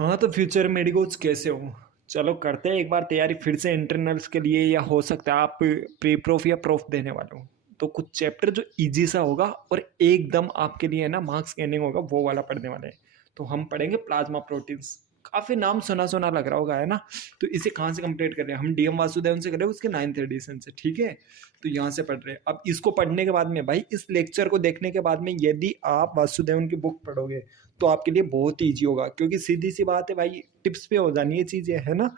हाँ, तो future medicos कैसे हो? चलो करते हैं एक बार तैयारी फिर से इंटरनल्स के लिए, या हो सकता है आप प्री प्रोफ या प्रोफ देने वाले हो। तो कुछ चैप्टर जो इजी सा होगा और एकदम आपके लिए है ना मार्क्स गेनिंग होगा, वो वाला पढ़ने वाले हैं। तो हम पढ़ेंगे प्लाज्मा प्रोटीन्स। काफी नाम सुना सुना लग रहा होगा, है ना? तो इसे कहाँ से कंप्लीट कर रहे हैं? हम डीएम वासुदेवन से कर रहे हैं, उसके 9th एडिशन से, ठीक है? तो यहाँ से पढ़ रहे हैं। अब इसको पढ़ने के बाद में भाई, इस लेक्चर को देखने के बाद में यदि आप वासुदेवन की बुक पढ़ोगे तो आपके लिए बहुत ईजी होगा, क्योंकि सीधी सी बात है भाई, टिप्स पे हो जानी ये चीजें, है ना?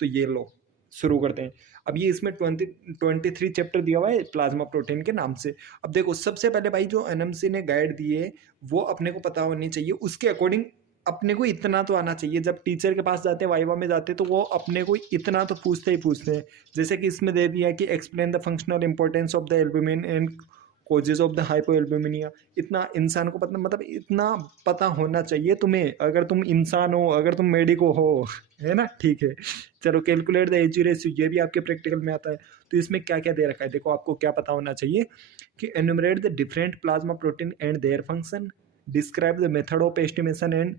तो ये लो, शुरू करते हैं। अब ये इसमें 23 चैप्टर दिया हुआ है प्लाज्मा प्रोटीन के नाम से। अब देखो, सबसे पहले भाई जो एनएमसी ने गाइड दिए वो अपने को पता होनी चाहिए, उसके अकॉर्डिंग अपने को इतना तो आना चाहिए। जब टीचर के पास जाते हैं, वाइवा में जाते हैं, तो वो अपने को इतना तो पूछते ही पूछते हैं। जैसे कि इसमें दे दिया कि explain the functional importance of the albumin and causes of the hypoalbuminaemia. इतना इंसान को पता, मतलब इतना पता होना चाहिए तुम्हें, अगर तुम इंसान हो, अगर तुम मेडिको हो, है ना? ठीक है, चलो कैलकुलेट द एज रेशियो, ये भी आपके प्रैक्टिकल में आता है। तो इसमें क्या क्या दे रखा है, देखो आपको क्या पता होना चाहिए कि enumerate the different plasma protein and their function, describe the method of estimation and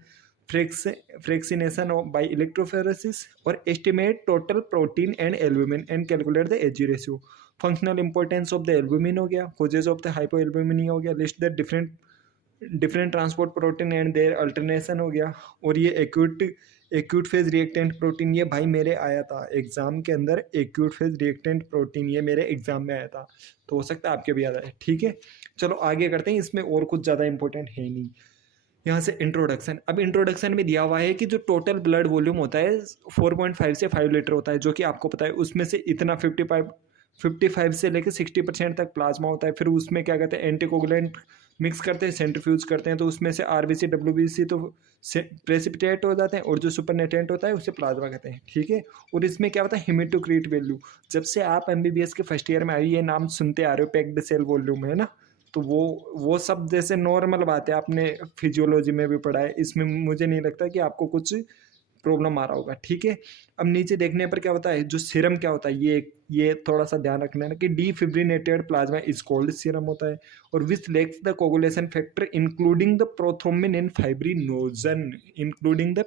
fractionation by electrophoresis, और estimate total protein and albumin and calculate the AG ratio. Functional importance of the albumin हो गया, causes of the hypo albuminaemia हो गया, list the different different transport protein and their alternation हो गया, और ये acute phase reactant protein, ये भाई मेरे आया था एग्जाम के अंदर, एक्यूट फेज रिएक्टेंट प्रोटीन ये मेरे एग्जाम में आया था, तो हो सकता है आपके भी याद आए, ठीक है? चलो आगे करते हैं, इसमें और कुछ ज़्यादा इंपॉर्टेंट है नहीं। यहाँ से इंट्रोडक्शन। अब इंट्रोडक्शन में दिया हुआ है कि जो टोटल ब्लड वॉल्यूम होता है 4.5 से 5 लीटर होता है, जो कि आपको पता है। उसमें से इतना 55 से लेकर 60% तक प्लाज्मा होता है। फिर उसमें क्या कहते हैं, एंटीकोगुलेंट मिक्स करते हैं, सेंट्रीफ्यूज करते हैं, तो उसमें से आरबीसी डब्ल्यूबीसी तो प्रेसिपिटेट हो जाते हैं, और जो सुपरनेटेंट होता है उसे प्लाज्मा कहते हैं, ठीक है? और इसमें क्या होता है, हिमेटोक्रीट वैल्यू। जब से आप एमबीबीएस के फर्स्ट ईयर में आए, ये नाम सुनते आ रहे हो, पैक्ड सेल वॉल्यूम, है ना? तो वो सब जैसे नॉर्मल बात है, आपने फिजियोलॉजी में भी पढ़ा है, इसमें मुझे नहीं लगता कि आपको कुछ प्रॉब्लम आ रहा होगा, ठीक है? अब नीचे देखने पर क्या होता है, जो सीरम क्या होता है, ये थोड़ा सा ध्यान रखना है ना, कि defibrinated plasma is called serum होता है, और which lacks the coagulation factor including the prothrombin and fibrinogen, including the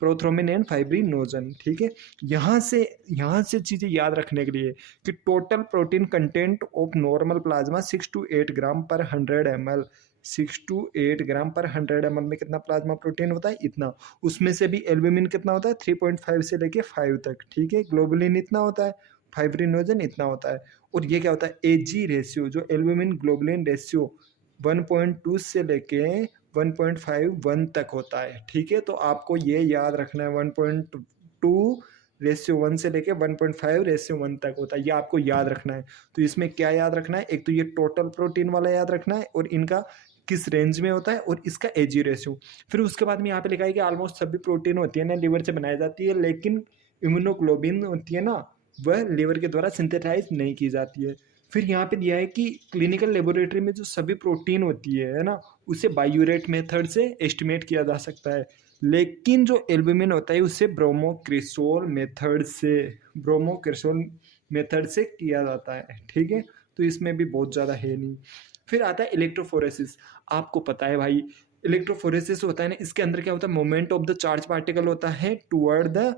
prothrombin and fibrinogen, ठीक है? यहाँ से चीज़ें याद रखने के लिए कि total protein content of normal plasma 6 to 8 ग्राम पर 100 ml। 6 to 8 ग्राम पर 100 ml में कितना प्लाज्मा प्रोटीन होता है? इतना। उसमें से भी एल्बुमिन कितना होता है? 3.5 से लेके 5 तक, ठीक है? ग्लोबुलिन इतना होता है, फाइब्रिनोजन इतना होता है। और ये क्या होता है, एजी रेशियो, जो एल्बुमिन ग्लोबुलिन रेशियो 1.2 से लेके 1.51 तक होता है, ठीक है? तो आपको ये याद रखना है, 1.2/1 से लेके 1.5/1 तक होता है, ये आपको याद रखना है। तो इसमें क्या याद रखना है, एक तो ये टोटल प्रोटीन वाला याद रखना है, और इनका किस रेंज में होता है, और इसका एजी रेशियो। फिर उसके बाद में यहाँ पे लिखा है कि ऑलमोस्ट सभी प्रोटीन होती है ना लिवर से बनाई जाती है, लेकिन इम्यूनोग्लोबिन होती है ना, वह लिवर के द्वारा सिंथेसाइज नहीं की जाती है। फिर यहाँ पे दिया है कि क्लिनिकल लेबोरेटरी में जो सभी प्रोटीन होती है ना, उसे बायोरेट मेथड से एस्टिमेट किया जा सकता है, लेकिन जो एल्बुमिन होता है उसे ब्रोमोक्रिसोल मेथड से किया जाता है, ठीक है? तो इसमें भी बहुत ज़्यादा है नहीं। फिर आता है इलेक्ट्रोफोरेसिस। आपको पता है भाई, इलेक्ट्रोफोरेसिस होता है ना, इसके अंदर क्या होता है, moment of the charge particle होता है टुवर्ड द,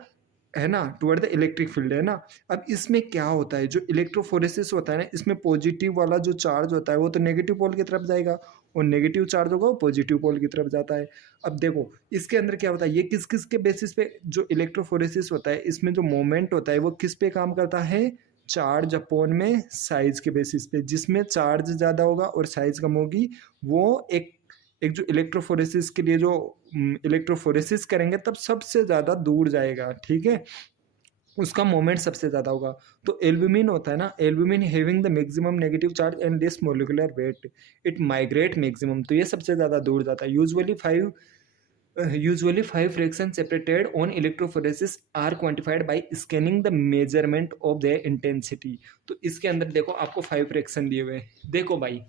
है ना, टुवर्ड द इलेक्ट्रिक फील्ड, है ना? अब इसमें क्या होता है, जो इलेक्ट्रोफोरेसिस होता है ना, इसमें पॉजिटिव वाला जो चार्ज होता है वो तो नेगेटिव पोल की तरफ जाएगा, और नेगेटिव चार्ज होगा वो पॉजिटिव पोल की तरफ जाता है। अब देखो इसके अंदर क्या होता है, ये किस किस के बेसिस पे जो इलेक्ट्रोफोरेसिस होता है, इसमें जो मोमेंट होता है वो किस पे काम करता है, चार्ज अपॉन में साइज के बेसिस पे। जिसमें चार्ज ज़्यादा होगा और साइज कम होगी, वो एक एक जो इलेक्ट्रोफोरेसिस के लिए जो इलेक्ट्रोफोरेसिस करेंगे तब सबसे ज़्यादा दूर जाएगा, ठीक है? उसका मोमेंट सबसे ज़्यादा होगा। तो एल्बुमिन होता है ना, albumin having the maximum negative charge and less molecular weight, it migrate maximum, तो ये सबसे ज़्यादा दूर जाता है। Usually 5 fraction separated on electrophoresis are quantified by scanning the measurement of their intensity. तो इसके अंदर देखो आपको 5 फ्रैक्शन दिए हुए हैं। देखो भाई,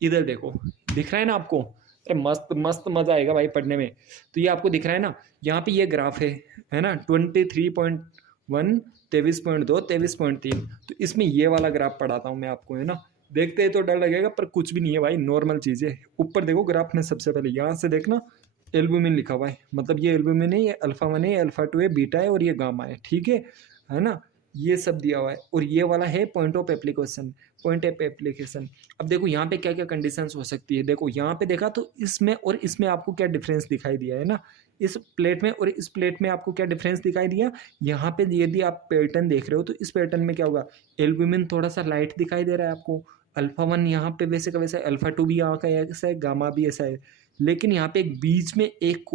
इधर देखो, दिख रहा है ना आपको? अरे मस्त मस्त मजा आएगा भाई पढ़ने में। तो ये आपको दिख रहा है ना, यहाँ पे ये ग्राफ है ना, 23.1, 23.2, 23.3। तो इसमें ये वाला ग्राफ पढ़ाता हूँ मैं आपको, है ना? देखते ही तो डर लगेगा, पर कुछ भी नहीं है भाई, नॉर्मल चीज़ है। ऊपर देखो ग्राफ में, सबसे पहले यहाँ से देखना, एल्बुमिन लिखा हुआ है, मतलब ये एल्बुमिन है, ये अल्फा 1 है, ये अल्फा 2 है, बीटा है और ये गामा है, ठीक है ना। ये सब दिया हुआ है और ये वाला है point of application, point of application. अब देखो यहाँ पे क्या क्या कंडीशंस हो सकती है, देखो यहाँ पे देखा तो इसमें और इसमें आपको क्या डिफरेंस दिखाई दिया है ना, इस प्लेट में और इस प्लेट में आपको क्या डिफरेंस दिखाई दिया। यहाँ पे यदि आप पैटर्न देख रहे हो तो इस पैटर्न में क्या होगा, एल्बुमिन थोड़ा सा लाइट दिखाई दे रहा है आपको, अल्फा 1 यहाँ पे वैसे का वैसा, अल्फा 2 भी यहाँ का ऐसा है, गामा भी ऐसा है। लेकिन यहाँ पे एक बीच में एक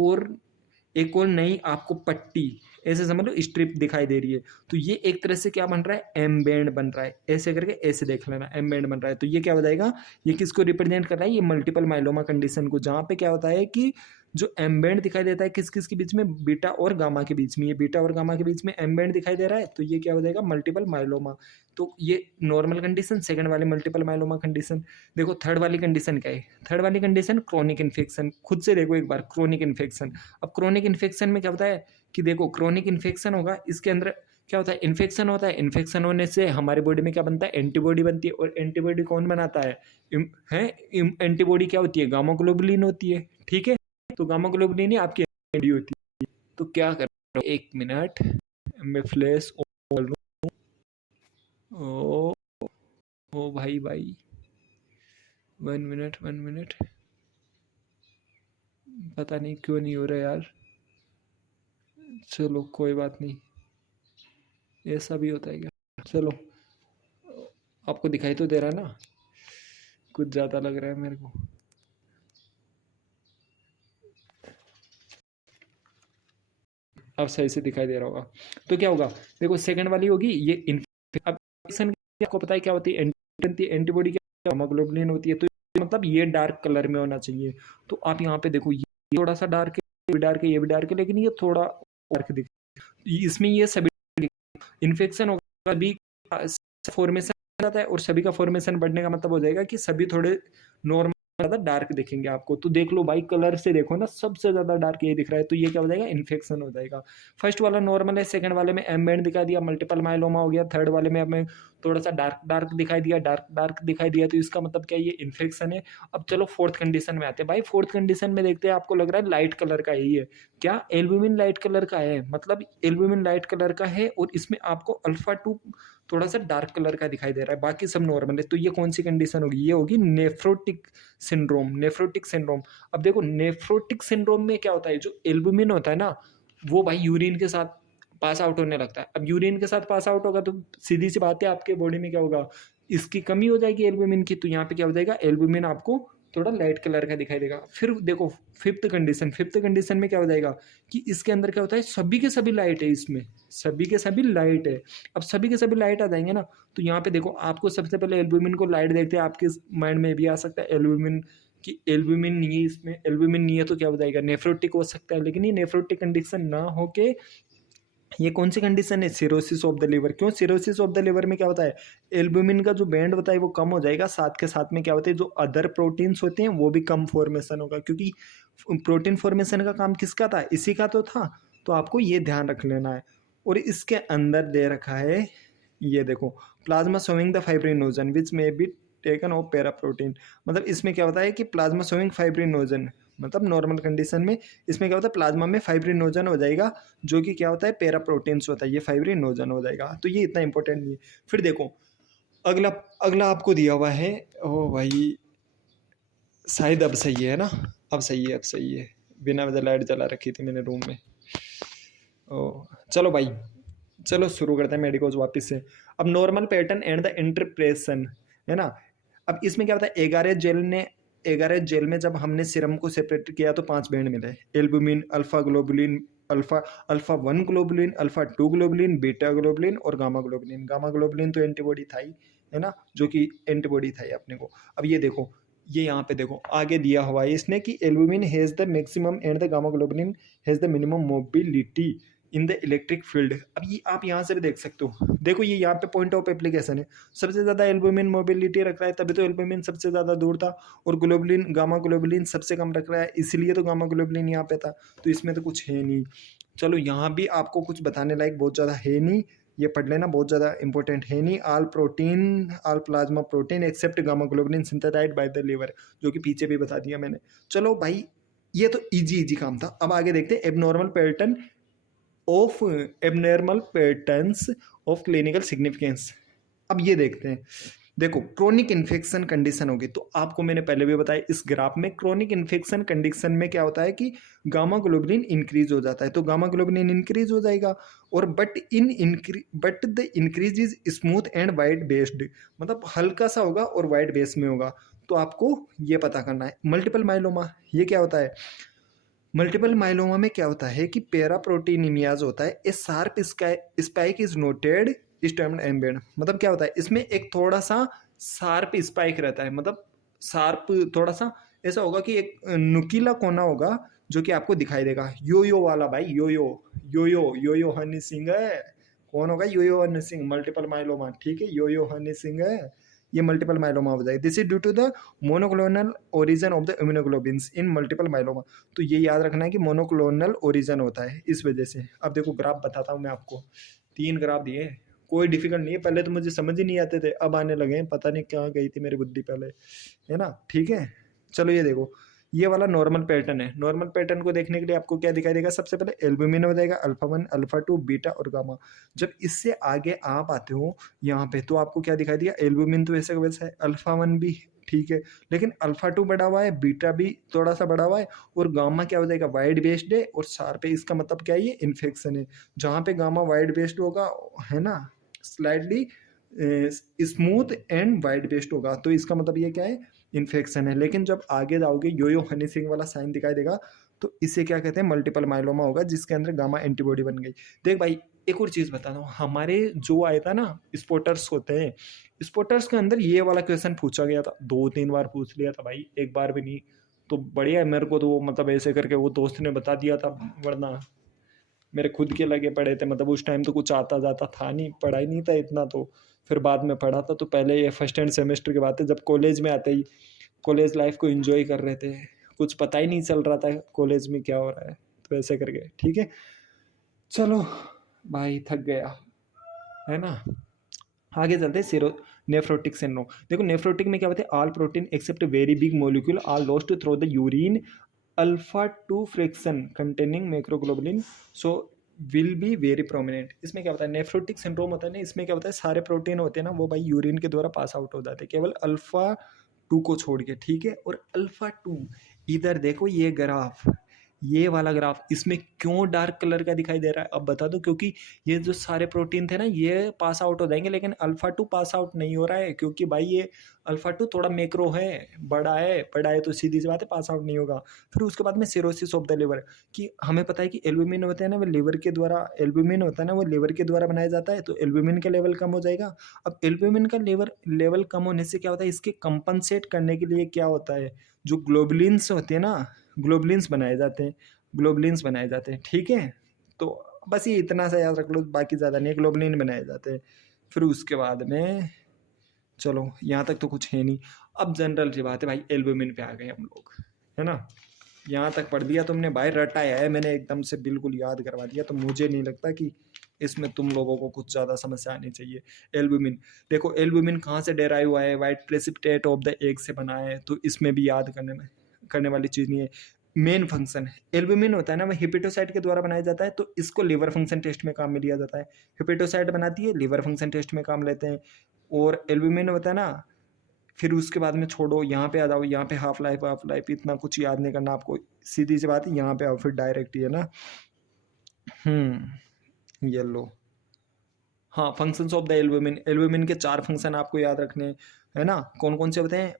और नई आपको पट्टी, ऐसे समझ लो स्ट्रिप दिखाई दे रही है। तो ये एक तरह से क्या बन रहा है, एम बैंड बन रहा है, ऐसे करके ऐसे देख लेना, एम बैंड बन रहा है। तो ये क्या हो जाएगा, ये किसको रिप्रेजेंट कर रहा है, ये मल्टीपल माइलोमा कंडीशन को, जहाँ पे क्या होता है कि जो एम बैंड दिखाई देता है किस किस के बीच में, बीटा और गामा के बीच में, ये बीटा और गामा के बीच में एम बैंड दिखाई दे रहा है, तो ये क्या हो जाएगा, मल्टीपल माइलोमा। तो ये नॉर्मल कंडीशन, सेकंड वाले मल्टीपल माइलोमा कंडीशन। देखो थर्ड वाली कंडीशन क्या है, थर्ड वाली कंडीशन क्रोनिक इन्फेक्शन, खुद से देखो एक बार, क्रोनिक इन्फेक्शन। अब क्रोनिक इन्फेक्शन में क्या होता है कि देखो क्रोनिक इन्फेक्शन होगा, इसके अंदर क्या होता है, इन्फेक्शन होता है, इन्फेक्शन होने से हमारे बॉडी में क्या बनता है, एंटीबॉडी बनती है। और एंटीबॉडी कौन बनाता है, एंटीबॉडी क्या होती है, गामा ग्लोबुलिन होती है, ठीक है। तो गामा ग्लोबुलिन ही आपकी एंटीबॉडी होती है। तो क्या कर रहा हूँ, एक मिनट मैं फ्लैश ऑन करूँ। ओ ओ भाई 1 मिनट, पता नहीं क्यों नहीं हो रहा यार, चलो कोई बात नहीं, ऐसा भी होता है क्या, चलो आपको दिखाई तो दे रहा है ना, कुछ ज़्यादा लग रहा है मेरे को। अब सही से दिखाई दे रहा होगा। तो क्या होगा, देखो सेकंड वाली होगी ये इन्फेक्शन, आपको पता है क्या होती है, एंटीबॉडी क्या, हेमोग्लोबिन होती है। तो मतलब ये डार्क कलर में होना चाहिए। तो आप यहाँ पे देखो, ये थोड़ा सा डार्क है, ये भी डार्क है, ये भी डार्क है, लेकिन ये थोड़ा डार्क दिख, इसमें ये सभी इन्फेक्शन होगा, सभी फॉर्मेशन जाता है, और सभी का फॉर्मेशन बढ़ने का मतलब हो जाएगा कि सभी थोड़े नॉर्मल ज्यादा डार्क दिखेंगे आपको। तो देख लो भाई, कलर से देखो ना, सबसे ज्यादा डार्क ये दिख रहा है, तो ये क्या हो जाएगा, इन्फेक्शन हो जाएगा। फर्स्ट वाला नॉर्मल है, सेकंड वाले में एम बैंड दिखा दिया, मल्टीपल माइलोमा हो गया, थर्ड वाले में हमें थोड़ा सा डार्क डार्क दिखाई दिया, डार्क डार्क दिखाई दिया, तो इसका मतलब क्या है, ये इन्फेक्शन है। अब चलो फोर्थ कंडीशन में आते हैं भाई, फोर्थ कंडीशन में देखते हैं, आपको लग रहा है लाइट कलर का यही है क्या, एल्बुमिन लाइट कलर का है, मतलब एल्बुमिन लाइट कलर का है, और इसमें आपको अल्फा 2 थोड़ा सा डार्क कलर का दिखाई दे रहा है, बाकी सब नॉर्मल है। तो ये कौन सी कंडीशन होगी, ये होगी नेफ्रोटिक सिंड्रोम, नेफ्रोटिक सिंड्रोम। अब देखो नेफ्रोटिक सिंड्रोम में क्या होता है, जो एल्बुमिन होता है ना, वो भाई यूरिन के साथ पास आउट होने लगता है। अब यूरिन के साथ पास आउट होगा तो सीधी सी बात है, आपके बॉडी में क्या होगा, इसकी कमी हो जाएगी एल्बुमिन की। तो यहाँ पे क्या हो जाएगा, एल्बुमिन आपको थोड़ा लाइट कलर का दिखाई देगा। फिर देखो फिफ्थ कंडीशन में क्या हो जाएगा कि इसके अंदर क्या होता है, सभी के सभी लाइट है, इसमें सभी के सभी लाइट है। अब सभी के सभी लाइट आ जाएंगे ना, तो यहाँ पे देखो, आपको सबसे पहले एल्बुमिन को लाइट देखते हैं, आपके माइंड में भी आ सकता है एल्बुमिन कि एल्बुमिन नहीं है, इसमें एल्बुमिन नहीं है, तो क्या हो जाएगा, नेफ्रोटिक हो सकता है। लेकिन ये नेफ्रोटिक कंडीशन ना होके ये कौन सी कंडीशन है, सिरोसिस ऑफ द लिवर। क्यों, सिरोसिस ऑफ द लिवर में क्या होता है, एल्बुमिन का जो बैंड होता है वो कम हो जाएगा, साथ के साथ में क्या होता है, जो अदर प्रोटीन्स होते हैं वो भी कम फॉर्मेशन होगा, क्योंकि प्रोटीन फॉर्मेशन का काम किसका था, इसी का तो था। तो आपको ये ध्यान रख लेना है। और इसके अंदर दे रखा है, ये देखो, प्लाज्मा शोइंग द फाइब्रिनोजन विच में be taken of para protein. मतलब इसमें क्या होता है कि प्लाज्मा शोइंग फाइब्रिनोजन, मतलब नॉर्मल कंडीशन में इसमें क्या होता है, प्लाज्मा में फाइब्रिनोजन हो जाएगा, जो कि क्या होता है, पैरा प्रोटीन्स होता है, ये फाइब्रिनोजन हो जाएगा। तो ये इतना इंपॉर्टेंट नहीं है। फिर देखो अगला अगला आपको दिया हुआ है, ओ भाई शायद अब सही है ना, अब सही है, अब सही है, बिना वजह लाइट जला रखी थी मैंने रूम में। ओ चलो भाई, चलो शुरू करते हैं मेडिकोज वापस से। अब normal pattern and the interpretation है ना। अब इसमें क्या होता है, 11 जेल में जब हमने सीरम को सेपरेट किया तो 5 बैंड मिले, albumin, alpha globulin, alpha 1 globulin, alpha 2 globulin, beta globulin और गामा ग्लोबुलिन। गामा ग्लोबुलिन तो एंटीबॉडी था ही, है ना, जो कि एंटीबॉडी था ही अपने को। अब ये देखो, ये यहाँ पे देखो आगे दिया हुआ है इसने कि albumin has the maximum and the gamma globulin has the minimum mobility in the electric field. अब ये आप यहाँ से भी देख सकते हो, देखो ये यहाँ पे पॉइंट ऑफ एप्लीकेशन है, सबसे ज़्यादा एल्बुमिन मोबिलिटी रख रहा है, तभी तो एल्बुमिन सबसे ज़्यादा दूर था, और ग्लोबुलिन, गामा ग्लोबुलिन सबसे कम रख रहा है, इसलिए तो गामा ग्लोबुलिन यहाँ पे था। तो इसमें तो कुछ है नहीं। चलो यहाँ भी आपको कुछ बताने लायक बहुत ज़्यादा है नहीं, ये पढ़ लेना, बहुत ज़्यादा इंपॉर्टेंट है नहीं। All plasma protein except gamma globulin synthesized by the liver, जो कि पीछे भी बता दिया मैंने। चलो भाई ये तो इजी इजी काम था। अब आगे देखते हैं abnormal patterns of clinical significance. अब ये देखते हैं। देखो क्रोनिक इन्फेक्शन कंडीशन होगी, तो आपको मैंने पहले भी बताया इस ग्राफ में, क्रोनिक इन्फेक्शन कंडीशन में क्या होता है कि गामा ग्लोबुलिन इंक्रीज हो जाता है, तो गामा ग्लोबुलिन इंक्रीज हो जाएगा। और but the increase is smooth and wide based, मतलब हल्का सा होगा और वाइड बेस में होगा। तो आपको ये पता करना है। मल्टीपल माइलोमा, ये क्या होता है? मल्टीपल माइलोमा में क्या होता है कि पैरा प्रोटीनिमियाज होता है। A sharp spike is noted stemmed embed, मतलब क्या होता है इसमें एक थोड़ा सा शार्प स्पाइक रहता है, मतलब शार्प थोड़ा सा ऐसा होगा कि एक नुकीला कोना होगा जो कि आपको दिखाई देगा। यो यो वाला भाई, यो यो यो यो यो यो हनी सिंह है। कौन होगा? यो यो हनी सिंह, मल्टीपल माइलोमा, ठीक है, यो यो हनी सिंह है। ये मल्टीपल माइलोमा हो जाएगा। This is due to the monoclonal origin of the immunoglobins in multiple myeloma. तो ये याद रखना है कि मोनोक्लोनल ओरिजिन होता है इस वजह से। अब देखो ग्राफ बताता हूँ मैं आपको, 3 ग्राफ दिए, कोई डिफिकल्ट नहीं है। पहले तो मुझे समझ ही नहीं आते थे, अब आने लगे हैं, पता नहीं कहाँ गई थी मेरी बुद्धि पहले, है ना? ठीक है, चलो ये देखो, ये वाला नॉर्मल पैटर्न है। नॉर्मल पैटर्न को देखने के लिए आपको क्या दिखाई देगा? सबसे पहले एल्बुमिन हो जाएगा, अल्फा 1, अल्फा 2, बीटा और गामा। जब इससे आगे आप आते हो यहाँ पे, तो आपको क्या दिखाई दिया? एल्बुमिन तो वैसे का वैसा है, अल्फा 1 भी ठीक है, लेकिन अल्फा 2 बढ़ा हुआ है, बीटा भी थोड़ा सा बढ़ा हुआ है, और गामा क्या हो जाएगा? वाइड बेस्ड है और शार्प है। इसका मतलब क्या है? ये इन्फेक्शन है। जहाँ पे गामा वाइड बेस्ड होगा, है ना, slightly smooth and wide based होगा, तो इसका मतलब ये क्या है? इन्फेक्शन है। लेकिन जब आगे जाओगे, यो यो हनी सिंह वाला साइन दिखाई देगा, तो इसे क्या कहते हैं? मल्टीपल माइलोमा होगा, जिसके अंदर गामा एंटीबॉडी बन गई। देख भाई, एक और चीज़ बता दूँ, हमारे जो आया था ना, स्पोर्टर्स होते हैं, स्पोर्टर्स के अंदर ये वाला क्वेश्चन पूछा गया था, 2-3 बार पूछ लिया था भाई, एक बार भी नहीं। तो बढ़िया है, मेरे को तो वो मतलब ऐसे करके वो दोस्त ने बता दिया था, वरना मेरे खुद के लगे पड़े थे। मतलब उस टाइम तो कुछ आता जाता था नहीं, पढ़ाई नहीं था इतना, तो फिर बाद में पढ़ा था। तो पहले ये फर्स्ट एंड सेमेस्टर की बात है, जब कॉलेज में आते ही कॉलेज लाइफ को एंजॉय कर रहे थे, कुछ पता ही नहीं चल रहा था कॉलेज में क्या हो रहा है, तो ऐसे करके। ठीक है, चलो भाई, थक गया, है ना? आगे चलते हैं। सीरो नेफ्रोटिक सिंड्रोम। देखो नेफ्रोटिक में क्या होता है? All protein except very big molecule are lost through the urine, alpha 2 fraction containing macroglobulin so will be very prominent. इसमें क्या होता है? नेफ्रोटिक सिंड्रोम होता है ना, इसमें क्या होता है? सारे प्रोटीन होते हैं ना, वो भाई यूरिन के द्वारा पास आउट हो जाते हैं, केवल अल्फा 2 को छोड़ के, ठीक है। और अल्फा 2, इधर देखो ये ग्राफ, ये वाला ग्राफ, इसमें क्यों डार्क कलर का दिखाई दे रहा है? अब बता दो। क्योंकि ये जो सारे प्रोटीन थे ना, ये पास आउट हो जाएंगे, लेकिन अल्फा 2 पास आउट नहीं हो रहा है, क्योंकि भाई ये अल्फा 2 थोड़ा मैक्रो है, बड़ा है, तो सीधी सी बात है पास आउट नहीं होगा। फिर उसके बाद में सिरोसिस ऑफ द लिवर, कि हमें पता है कि एल्ब्यूमिन होता है ना, वो लिवर के द्वारा, एल्ब्यूमिन होता है ना, वो लिवर के द्वारा बनाया जाता है, तो एल्ब्यूमिन का लेवल कम हो जाएगा। अब एल्ब्यूमिन का लेवल कम होने से क्या होता है? इसके कंपनसेट करने के लिए क्या होता है? जो ग्लोबुलिन्स होते हैं ना, ग्लोबुलिन्स बनाए जाते हैं, ग्लोबुलिन्स बनाए जाते हैं, ठीक है। तो बस ये इतना सा याद रख लो, बाकी ज़्यादा नहीं है, ग्लोबुलिन बनाए जाते हैं। फिर उसके बाद में चलो यहाँ तक तो कुछ है नहीं। अब जनरल सी बात है भाई, एल्ब्यूमिन पे आ गए हम लोग, है ना। यहाँ तक पढ़ दिया तुमने भाई, रटाया है मैंने एकदम से, बिल्कुल याद करवा दिया, तो मुझे नहीं लगता कि इसमें तुम लोगों को कुछ ज़्यादा समस्या आनी चाहिए। एल्ब्यूमिन, देखो एल्ब्यूमिन कहाँ से डेराइव हुआ है? White precipitate of the egg से बना है, तो इसमें भी याद करने वाली चीज़ नहीं है। मेन फंक्शन एल्ब्यूमिन होता है ना, वह हिपेटोसाइट के द्वारा बनाया जाता है, तो इसको लिवर फंक्शन टेस्ट में काम में लिया जाता है। हिपेटोसाइट बनाती है, लिवर फंक्शन टेस्ट में काम लेते हैं। और एल्ब्यूमिन होता है ना, फिर उसके बाद में छोड़ो, यहाँ पे आ जाओ, यहाँ पे हाफ लाइफ इतना कुछ याद नहीं करना आपको, सीधी सी बात है, यहाँ पे आओ फिर डायरेक्ट ही, है ना। ये लो, हाँ, functions of the albumin. Albumin के 4 फंक्शन आपको याद रखने हैं, है ना। कौन कौन से बताएं?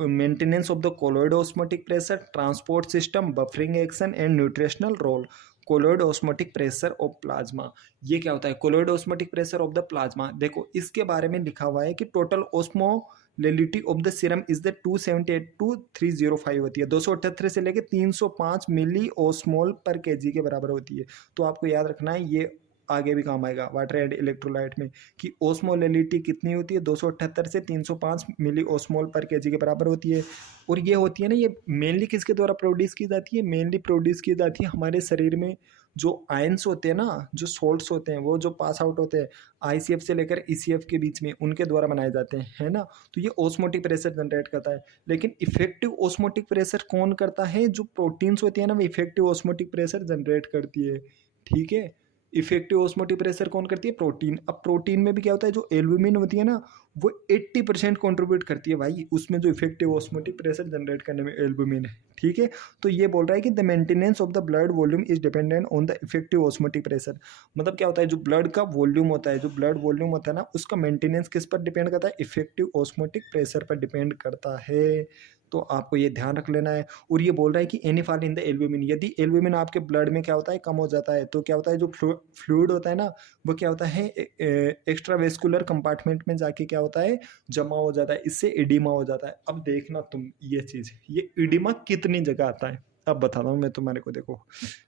Maintenance of the colloid osmotic pressure, transport system, buffering action and nutritional role. Colloid osmotic pressure of plasma, ये क्या होता है? Colloid osmotic pressure of the plasma, देखो इसके बारे में लिखा हुआ है कि total osmolality of the serum is the 278 to 305 होती है, 278 से लेकर 305 मिली ओस्मोल पर केजी के बराबर होती है। तो आपको याद रखना है, ये आगे भी काम आएगा वाटर एंड इलेक्ट्रोलाइट में, कि ओस्मोलेलिटी कितनी होती है? 278 से 305 मिली ओस्मोल पर केजी के बराबर होती है। और ये होती है ना, ये मेनली किसके द्वारा प्रोड्यूस की जाती है? मेनली प्रोड्यूस की जाती है हमारे शरीर में जो आयंस होते हैं ना, जो सोल्ट्स होते हैं, वो जो पास आउट होते हैं आईसीएफ से लेकर ईसीएफ के बीच में, उनके द्वारा बनाए जाते हैं, है ना। तो ये ऑस्मोटिक प्रेशर जनरेट करता है। लेकिन इफेक्टिव ऑस्मोटिक प्रेशर कौन करता है? जो प्रोटीन्स होती है ना, वो इफेक्टिव ऑस्मोटिक प्रेशर जनरेट करती है, ठीक है। इफेक्टिव ऑस्मोटिक प्रेशर कौन करती है? प्रोटीन। अब प्रोटीन में भी क्या होता है, जो एल्ब्यूमिन होती है ना, वो 80% कॉन्ट्रीब्यूट करती है भाई उसमें, जो इफेक्टिव ऑस्मोटिक प्रेशर जनरेट करने में एल्ब्यूमिन है, ठीक है। तो ये बोल रहा है कि the maintenance of the blood volume is dependent on the effective osmotic pressure. मतलब क्या होता है, जो ब्लड का वॉल्यूम होता है, जो ब्लड वॉल्यूम होता है ना, उसका मेंटेनेंस किस पर डिपेंड करता है? इफेक्टिव ऑस्मोटिक प्रेशर पर डिपेंड करता है। तो आपको ये ध्यान रख लेना है। और ये बोल रहा है कि any fall in the albumin, यदि एल्ब्यूमिन आपके ब्लड में क्या होता है, कम हो जाता है, तो क्या होता है, जो फ्लूइड होता है ना, वो क्या होता है, एक्स्ट्रा वेस्कुलर कंपार्टमेंट में जाके क्या होता है, जमा हो जाता है, इससे एडिमा हो जाता है। अब देखना तुम ये चीज़, ये एडिमा कितनी जगह आता है, अब बताता हूँ मैं तुम्हारे को। देखो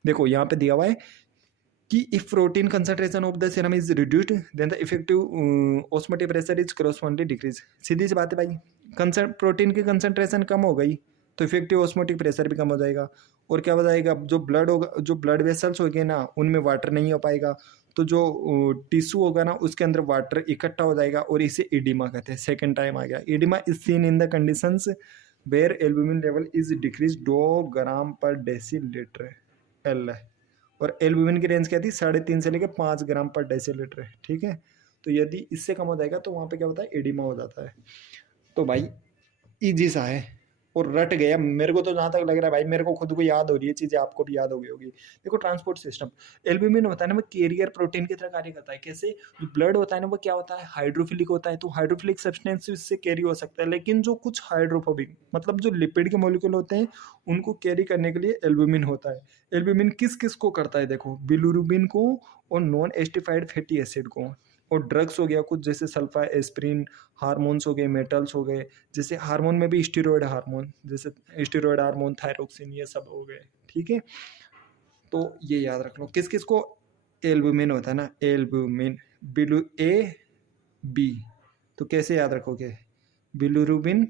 देखो यहाँ पे दिया हुआ है कि if protein concentration of the serum is reduced then the effective osmotic pressure is correspondingly decrease. सीधी सी बात है भाई, प्रोटीन की कंसंट्रेशन कम हो गई तो इफेक्टिव ऑस्मोटिक प्रेशर भी कम हो जाएगा। और क्या हो जाएगा, जो ब्लड होगा, जो ब्लड वेसल्स हो गए ना, उनमें वाटर नहीं हो पाएगा, तो जो टिश्यू होगा ना, उसके अंदर वाटर इकट्ठा हो जाएगा, और इसे एडिमा कहते हैं। सेकेंड टाइम आ गया edema is seen in the conditions where albumin level is decrease 2 gram per decilitre L है। और एल्ब्यूमिन की रेंज क्या थी, 3.5 से लेकर 5 ग्राम पर डेसीलीटर है, ठीक है। तो यदि इससे कम हो जाएगा तो वहाँ पे क्या होता है, एडिमा हो जाता है। तो भाई इजी सा है और रट गया मेरे को, तो जहाँ तक लग रहा है भाई, मेरे को खुद को याद हो रही है चीज़ें, आपको भी याद हो गई होगी। देखो ट्रांसपोर्ट सिस्टम, एल्ब्यूमिन होता है ना, वो कैरियर प्रोटीन की तरह कार्य करता है। कैसे? जो ब्लड होता है ना, वो क्या होता है, हाइड्रोफिलिक होता है, तो हाइड्रोफिलिक सब्सटेंस इससे कैरी हो सकता है। लेकिन जो कुछ हाइड्रोफोबिक, मतलब जो लिपिड के मॉलिक्यूल होते हैं, उनको कैरी करने के लिए एल्ब्यूमिन होता है। एल्ब्यूमिन किस किस को करता है? देखो, बिलिरुबिन को और नॉन एस्टिफाइड फैटी एसिड को। और ड्रग्स हो गया कुछ, जैसे सल्फा एस्प्रिन, हार्मोन्स हो गए, मेटल्स हो गए, जैसे हार्मोन में भी स्टेरॉयड हार्मोन, जैसे स्टेरॉयड हार्मोन, थायरोक्सिन, ये सब हो गए, ठीक है। तो ये याद रख लो किस किस को एल्ब्यूमिन होता है ना, एल्ब्यूमिन, बिलु ए बी। तो कैसे याद रखोगे, बिलुरुबिन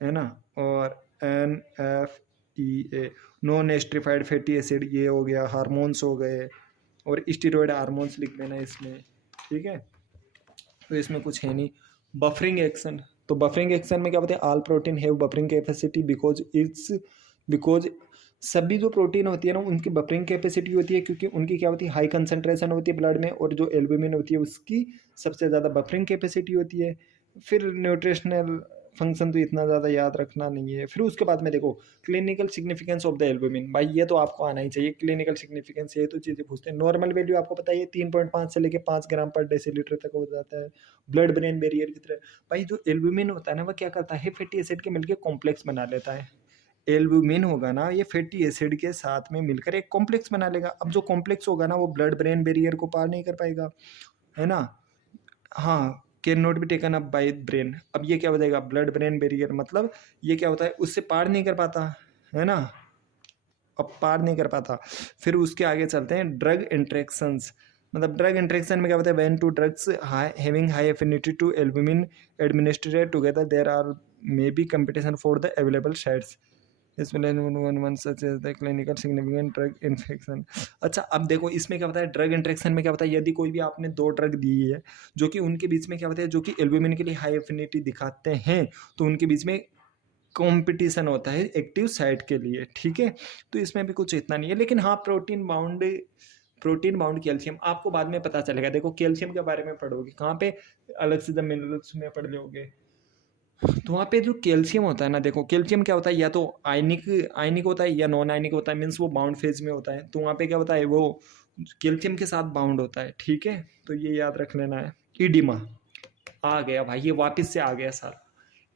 है ना, और एन एफ ई ए, नॉन एस्ट्रिफाइड फैटी एसिड, ये हो गया, हार्मोन्स हो गए, और स्टेरॉयड हार्मोन्स लिख देना इसमें, ठीक है। तो इसमें कुछ है नहीं। बफरिंग एक्शन, तो बफरिंग एक्शन में क्या बोलते हैं, all protein have buffering capacity because सभी जो प्रोटीन होती है ना, उनकी बफरिंग कैपेसिटी होती है, क्योंकि उनकी क्या होती है, हाई कंसंट्रेशन होती है ब्लड में, और जो एल्ब्यूमिन होती है उसकी सबसे ज़्यादा बफरिंग कैपेसिटी होती है। फिर न्यूट्रिशनल फंक्शन तो इतना ज़्यादा याद रखना नहीं है। फिर उसके बाद में देखो clinical significance of the albumin, भाई ये तो आपको आना ही चाहिए। क्लिनिकल सिग्निफिकेंस ये तो चीज़ें पूछते हैं। नॉर्मल वैल्यू आपको पता है 3.5 से लेकर 5 ग्राम पर डेसीलीटर तक हो जाता है, ब्लड ब्रेन बैरियर की तरह। भाई जो एल्ब्यूमिन होता है ना, वह क्या करता है, फैटी एसिड के मिलकर कॉम्प्लेक्स बना लेता है। एल्ब्यूमिन होगा ना, ये फैटी एसिड के साथ में मिलकर एक कॉम्प्लेक्स बना लेगा। अब जो कॉम्प्लेक्स होगा ना, वो ब्लड ब्रेन बैरियर को पार नहीं कर पाएगा, है ना। हाँ, can not be taken up by brain. अब ये क्या बताएगा, ब्लड ब्रेन बैरियर, मतलब ये क्या होता है, उससे पार नहीं कर पाता, है ना, अब पार नहीं कर पाता। फिर उसके आगे चलते हैं ड्रग इंट्रैक्शंस। मतलब ड्रग इंट्रैक्शन में क्या होता है, when two drugs having high affinity to albumin administered together there are may be competition for the available sites, इसमें such the clinical significant drug infection. अच्छा, अब देखो इसमें क्या होता है, ड्रग इंट्रैक्शन में क्या होता है, यदि कोई भी आपने 2 ड्रग दी है, जो कि उनके बीच में क्या होता है, जो कि एल्ब्यूमिन के लिए हाई एफिनिटी दिखाते हैं, तो उनके बीच में कंपटीशन होता है एक्टिव साइट के लिए, ठीक है। तो इसमें भी कुछ इतना नहीं है। लेकिन हाँ, प्रोटीन बाउंड कैल्शियम आपको बाद में पता चलेगा। देखो कैल्शियम के बारे में पढ़ोगे कहाँ पे, अलग से द मिनरल्स में पढ़ लोगे। तो वहाँ पे जो कैल्शियम होता है ना, देखो कैल्शियम क्या होता है, या तो आयनिक होता है या नॉन आयनिक होता है, मीन्स वो बाउंड फेज में होता है। तो वहाँ पे क्या होता है, वो कैल्शियम के साथ बाउंड होता है, ठीक है। तो ये याद रख लेना है। इडिमा आ गया भाई, ये वापस से आ गया सर,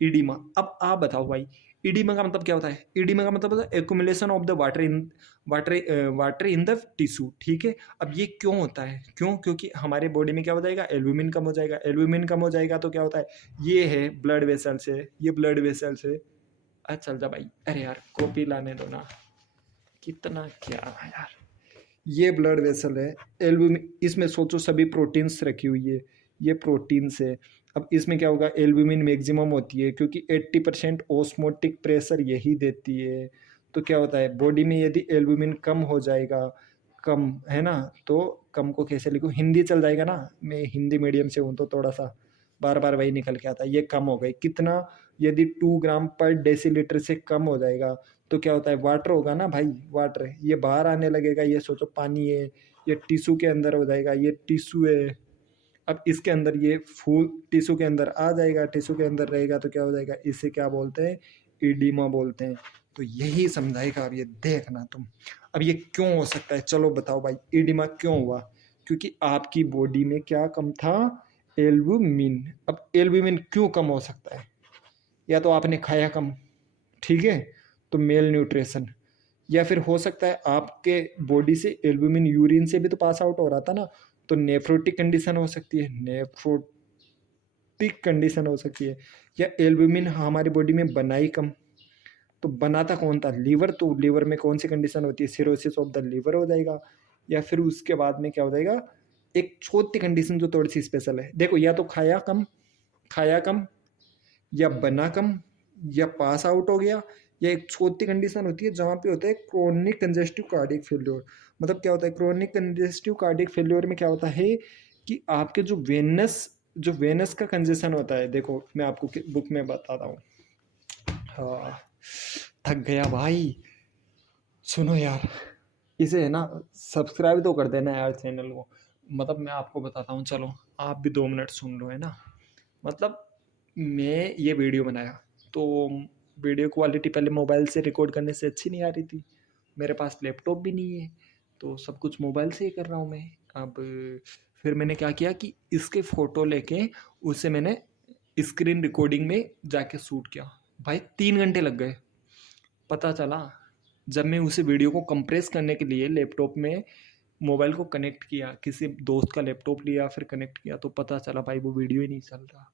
इडिमा। अब आप बताओ भाई, इडिमा का मतलब क्या होता है? इडिमा का मतलब होता है accumulation of the water in the tissue, ठीक है। अब ये क्यों होता है, क्योंकि हमारे बॉडी में क्या हो जाएगा, एल्ब्यूमिन कम हो जाएगा। एल्ब्यूमिन कम हो जाएगा तो क्या होता है, ये है ब्लड वेसल्स है, ये ब्लड वेसल्स है। अच्छा चल जा भाई, अरे यार कॉपी लाने दो ना, कितना क्या यार, ये ब्लड वेसल है। एल्ब्यूमिन, इसमें सोचो सभी प्रोटीन्स रखी हुई है, ये प्रोटीन्स है। अब इसमें क्या होगा, एल्ब्यूमिन मैक्सिमम होती है, क्योंकि 80% ऑस्मोटिक प्रेशर यही देती है। तो क्या होता है, बॉडी में यदि एल्ब्यूमिन कम हो जाएगा, कम है ना, तो कम को कैसे लिखूँ, हिंदी चल जाएगा ना, मैं हिंदी मीडियम से हूँ तो थोड़ा सा बार बार वही निकल के आता है। ये कम हो गई कितना, यदि 2 ग्राम पर डेसीलीटर से कम हो जाएगा तो क्या होता है, वाटर होगा ना भाई, वाटर ये बाहर आने लगेगा, ये सोचो पानी है, ये टिश्यू के अंदर हो जाएगा, ये टिश्यू है, अब इसके अंदर ये फूल टिश्यू के अंदर आ जाएगा, टिश्यू के अंदर रहेगा तो क्या हो जाएगा, इसे क्या बोलते हैं, इडीमा बोलते हैं। तो यही समझाएगा, अब ये देखना तुम। अब ये क्यों हो सकता है, चलो बताओ भाई, इडीमा क्यों हुआ, क्योंकि आपकी बॉडी में क्या कम था, एल्बुमिन। अब एल्बुमिन क्यों कम हो सकता है, या तो आपने खाया कम, ठीक है, तो मेल न्यूट्रिशन, या फिर हो सकता है आपके बॉडी से एल्बुमिन यूरिन से भी तो पास आउट हो रहा था ना, तो नेफ्रोटिक कंडीशन हो सकती है, नेफ्रोटिक कंडीशन हो सकती है, या एल्बुमिन हमारी बॉडी में बना ही कम, तो बनाता कौन था, लीवर, तो लीवर में कौन सी कंडीशन होती है, सिरोसिस ऑफ द लीवर हो जाएगा, या फिर उसके बाद में क्या हो जाएगा, एक चौथी कंडीशन जो थोड़ी सी स्पेशल है, देखो, या तो खाया कम, या बना कम, या पास आउट हो गया, या एक चौथी कंडीशन होती है जहाँ पे होता है क्रोनिक कंजेस्टिव कार्डियक फेल्योर। मतलब क्या होता है क्रोनिक कंजेस्टिव कार्डियक फेल्योर में, क्या होता है कि आपके जो वेनस का कंजेशन होता है, देखो मैं आपको बुक में बताता हूँ। हाँ, थक गया भाई, सुनो यार, इसे है ना सब्सक्राइब तो कर देना यार चैनल को। मतलब मैं आपको बताता हूँ, चलो आप भी 2 मिनट सुन लो, है ना। मतलब मैं ये वीडियो बनाया तो वीडियो क्वालिटी पहले मोबाइल से रिकॉर्ड करने से अच्छी नहीं आ रही थी, मेरे पास लैपटॉप भी नहीं है, तो सब कुछ मोबाइल से ही कर रहा हूँ मैं। अब फिर मैंने क्या किया कि इसके फ़ोटो लेके उसे मैंने स्क्रीन रिकॉर्डिंग में जाके शूट किया। भाई 3 घंटे लग गए। पता चला जब मैं उसे वीडियो को कंप्रेस करने के लिए लैपटॉप में मोबाइल को कनेक्ट किया, किसी दोस्त का लैपटॉप लिया, फिर कनेक्ट किया, तो पता चला भाई वो वीडियो ही नहीं चल रहा।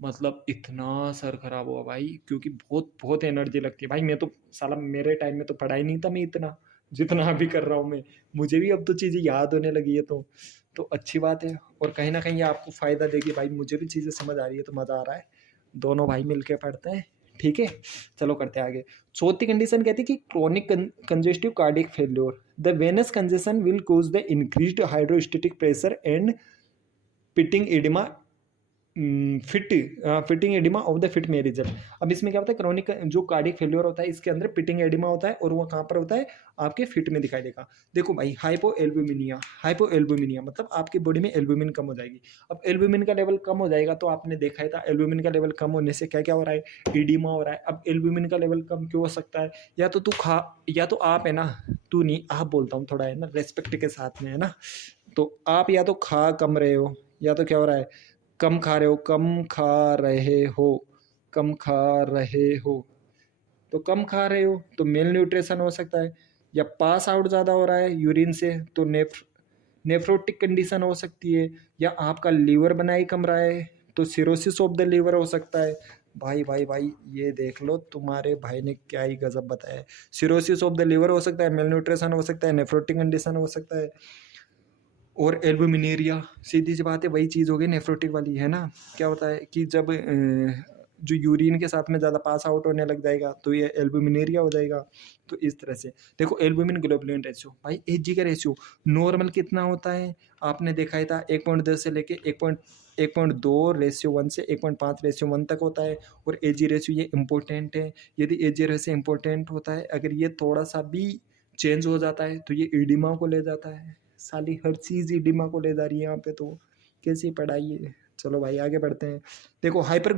मतलब इतना सर खराब हुआ भाई, क्योंकि बहुत बहुत एनर्जी लगती है भाई। मैं तो साला, मेरे टाइम में तो पढ़ा ही नहीं था मैं इतना जितना अभी कर रहा हूँ मैं। मुझे भी अब तो चीज़ें याद होने लगी है, तो अच्छी बात है, और कहीं ना कहीं ये आपको फ़ायदा देगी भाई। मुझे भी चीज़ें समझ आ रही है तो मज़ा आ रहा है, दोनों भाई मिलके पढ़ते हैं, ठीक है। चलो करते हैं आगे। चौथी कंडीशन कहती है कि chronic congestive cardiac failure, the venous congestion will cause the increased hydrostatic pressure and pitting oedema, fitting oedema of the fit मेरिजल। अब इसमें क्या होता है, क्रोनिक जो कार्डियक फेल्योर होता है इसके अंदर पिटिंग एडिमा होता है, और वो कहाँ पर होता है, आपके फिट में दिखाई देगा। देखो भाई, हाइपो एल्बुमिनिया मतलब आपकी बॉडी में एल्बुमिन कम हो जाएगी। अब एल्बुमिन का लेवल कम हो जाएगा तो आपने देखा ही था, एल्बुमिन का लेवल कम होने से क्या क्या हो रहा है, एडिमा हो रहा है। अब एल्बुमिन का लेवल कम क्यों हो सकता है, या तो तू खा, या तो आप है ना, तू नहीं आप बोलता हूँ थोड़ा, है ना रेस्पेक्ट के साथ में, है ना। तो आप या तो खा कम रहे हो, या तो क्या हो रहा है, कम खा रहे हो, कम खा रहे हो, तो कम खा रहे हो तो मेल न्यूट्रिशन हो सकता है, या पास आउट ज़्यादा हो रहा है यूरिन से तो नेफ्रोटिक कंडीशन हो सकती है, या आपका लीवर बनाई कम रहा है तो सिरोसिस ऑफ द लीवर हो सकता है। भाई भाई भाई, ये देख लो तुम्हारे भाई ने क्या ही गजब बताया है। सिरोसिस ऑफ द लीवर हो सकता है, मेल न्यूट्रिशन हो सकता है, नेफ्रोटिक कंडीशन हो सकता है, और एल्बुमिनेरिया। सीधी सी बात है, वही चीज़ हो गई नेफ्रोटिक वाली, है ना। क्या होता है कि जब जो यूरिन के साथ में ज़्यादा पास आउट होने लग जाएगा तो ये एल्बुमिनेरिया हो जाएगा। तो इस तरह से देखो, एल्बुमिन ग्लोबुलिन रेशियो, भाई एजी का रेशियो नॉर्मल कितना होता है, आपने देखा ही था 1.10 से लेके 1.2/1 से 1.5/1 तक होता है। और एजी रेशियो ये इंपॉर्टेंट है, यदि एजी रेशियो इंपॉर्टेंट होता है, अगर ये थोड़ा सा भी चेंज हो जाता है तो ये ईडिमा को ले जाता है। साली हर चीज़ ईडिमा को ले जा रही है यहाँ पे, तो कैसी पढ़ाई है। चलो भाई आगे बढ़ते हैं। देखो, हाइपर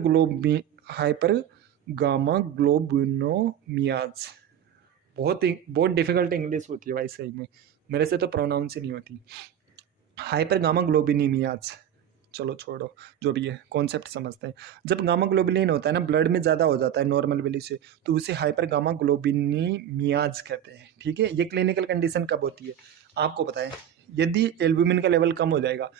गामा ग्लोबुलिनोमियाज, बहुत डिफिकल्ट इंग्लिश होती है भाई, सही में मेरे से तो प्रोनाउंस ही नहीं होती। हाइपर गामा ग्लोबिनीमियाज, चलो छोड़ो, जो भी है कॉन्सेप्ट समझते हैं। जब गामा ग्लोबुलिन होता है ना ब्लड में ज़्यादा हो जाता है नॉर्मल वैल्यू से, तो उसे हाइपर गामा ग्लोबिनीमियाज कहते हैं, ठीक है। ये क्लिनिकल कंडीशन कब होती है, आपको पता है, यदि एल्बुमिन का लेवल कम हो जाएगा।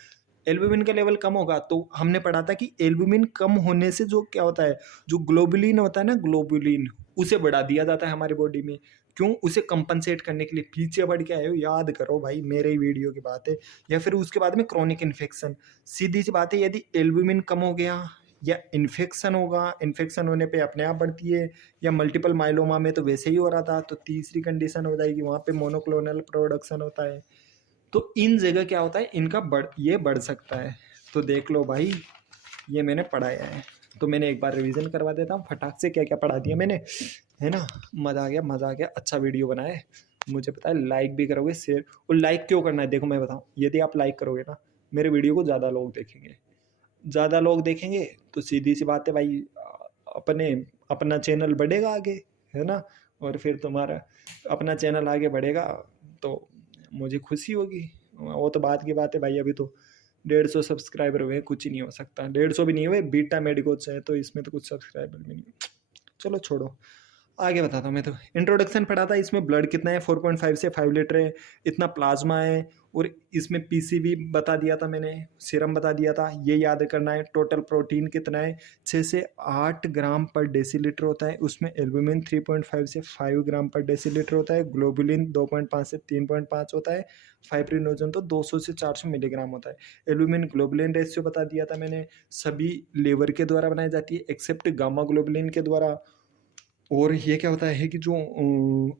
एल्बुमिन का लेवल कम होगा तो हमने पढ़ा था कि एल्बुमिन कम होने से जो क्या होता है, जो ग्लोबुलिन होता है ना, ग्लोबुलिन उसे बढ़ा दिया जाता है हमारी बॉडी में। क्यों, उसे कंपनसेट करने के लिए। पीछे बढ़ के आए हो, याद करो भाई, मेरे ही वीडियो की बात है। या फिर उसके बाद में क्रॉनिक इन्फेक्शन, सीधी सी बात है, यदि एल्बुमिन कम हो गया या इन्फेक्शन होगा, इन्फेक्शन होने पे अपने आप बढ़ती है, या मल्टीपल माइलोमा में तो वैसे ही हो रहा था, तो तीसरी कंडीशन हो जाएगी, वहाँ पे मोनोक्लोनल प्रोडक्शन होता है। तो इन जगह क्या होता है, इनका ये बढ़ सकता है। तो देख लो भाई, ये मैंने पढ़ाया है, तो मैंने एक बार रिवीजन करवा देता हूँ फटाक से, क्या क्या पढ़ा दिया मैंने, है ना। मज़ा आ गया, मज़ा आ गया, अच्छा वीडियो बनाया है, मुझे पता है लाइक भी करोगे, शेयर। और लाइक क्यों करना है, देखो मैं बताऊँ, यदि आप लाइक करोगे ना, मेरे वीडियो को ज़्यादा लोग देखेंगे, ज़्यादा लोग देखेंगे तो सीधी सी बात है भाई, अपने अपना चैनल बढ़ेगा आगे, है ना। और फिर तुम्हारा अपना चैनल आगे बढ़ेगा तो मुझे खुशी होगी। वो तो बात की बात है भाई, अभी तो 150 सब्सक्राइबर हुए, कुछ ही नहीं हो सकता, 150 भी नहीं हुए, बीटा मेडिकोच है तो इसमें तो कुछ सब्सक्राइबर भी नहीं। चलो छोड़ो, आगे बताता हूँ मैं। तो इंट्रोडक्शन पढ़ा था, इसमें ब्लड कितना है, 4.5 से 5 लीटर है, इतना प्लाज्मा है, और इसमें पीसीबी बता दिया था मैंने, सीरम बता दिया था, ये याद करना है। टोटल प्रोटीन कितना है, 6 से 8 ग्राम पर डेसीलीटर होता है, उसमें एल्बुमिन 3.5 से 5 ग्राम पर डेसीलीटर होता है, ग्लोबुलिन 2.5 से 3.5 होता है, फाइब्रिनोजन तो 200 से 400 मिलीग्राम होता है। एल्बुमिन ग्लोबुलिन रेशियो बता दिया था मैंने, सभी लेवर के द्वारा बनाई जाती है एक्सेप्ट गामा ग्लोबुलिन के द्वारा। और ये क्या होता है कि जो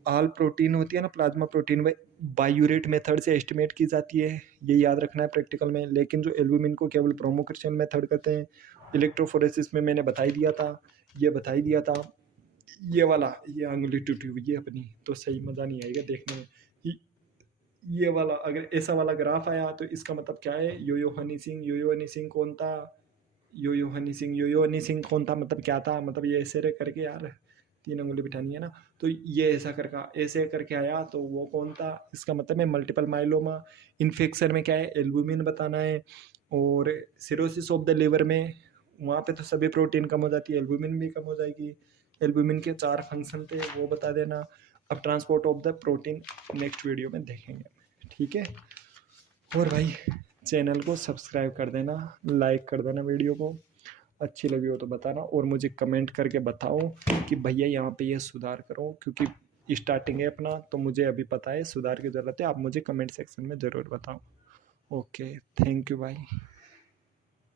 आल प्रोटीन होती है ना, प्लाज्मा प्रोटीन, वह बायूरेट मेथड से एस्टिमेट की जाती है, ये याद रखना है प्रैक्टिकल में। लेकिन जो एल्बुमिन को केवल ब्रोमोक्रिस्टल मेथड करते हैं। इलेक्ट्रोफोरेसिस में मैंने बता ही दिया था, ये बता ही दिया था। ये वाला, ये अंगुली टूटी हुई है अपनी, तो सही मज़ा नहीं आएगा देखने में। ये वाला अगर ऐसा वाला ग्राफ आया तो इसका मतलब क्या है, यो हनी सिंह, यो हनी सिंह कौन था, यो हनी सिंह, यो हनी सिंह कौन था, मतलब क्या था, मतलब ये ऐसे करके यार 3 अंगुली बिठानी है ना, तो ये ऐसा करके ऐसे करके आया तो वो कौन था, इसका मतलब है मल्टीपल माइलोमा। इन्फेक्शन में क्या है, एल्बुमिन बताना है। और सिरोसिस ऑफ द लिवर में, वहाँ पे तो सभी प्रोटीन कम हो जाती है, एल्बुमिन भी कम हो जाएगी। एल्बुमिन के 4 फंक्शन थे, वो बता देना। अब transport of the protein next video में देखेंगे, ठीक है। और भाई चैनल को सब्सक्राइब कर देना, लाइक कर देना, वीडियो को अच्छी लगी हो तो बताना, और मुझे कमेंट करके बताओ कि भैया यहाँ पे ये सुधार करो, क्योंकि स्टार्टिंग है अपना, तो मुझे अभी पता है सुधार की ज़रूरत है, आप मुझे कमेंट सेक्शन में ज़रूर बताओ। ओके, थैंक यू भाई।